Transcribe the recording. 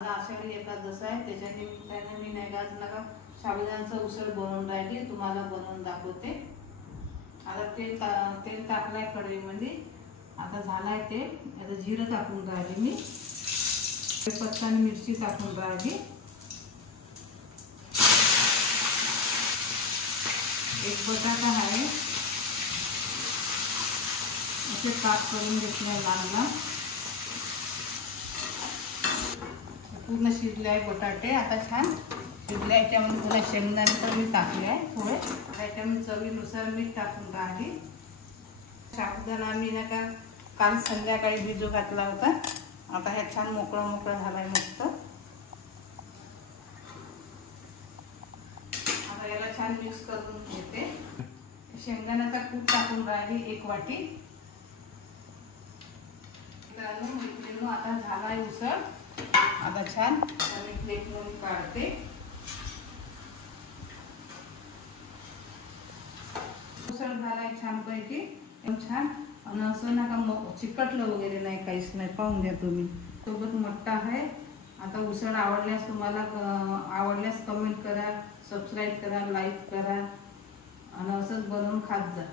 आषाढी एकादश आहे, त्याच्या निमित्ताने मी नाही का साबुदाण्याचं उसळ बनवून राहिली, तुम्हाला बनवून दाखवते। आता तेल टाकलाय कढईमध्ये, आता झालाय तेल, आता जिरं टाकून राहिली मी, पत्ता आणि मिरची टाकून राहिली, एक बटाटा आहे, असे काप करून घेतले लहान लहान, पूर्ण शिजले आहे बटाटे। आता छान शिजले, याच्यामध्ये थोडे शेंगदाणे तर मी टाकले आहे थोडे, याच्यामध्ये चवीनुसार मीठ टाकून राहिली। साबुदाणा मी नाही का काल संध्याकाळी भिजू घातला होता, आता हे छान मोकळा मोकळा झालाय मस्त। आता याला छान मिक्स करून घेते। शेंगदाण्याचा कूट टाकून राहिली 1 वाटी। आता झालाय उसळ, आता छान आणि प्लेट मध्ये काढते। उसळ झालाय छान पैकी, छान आणि असं नका चिकटलं वगैरे नाही, काहीच नाही, पाहून घ्या तुम्ही। सोबत मट्टा आहे। आता उसळ आवडल्यास तुम्हाला आवडल्यास कमेंट करा, सबस्क्राईब करा, लाईक करा आणि असंच बनवून खात जा।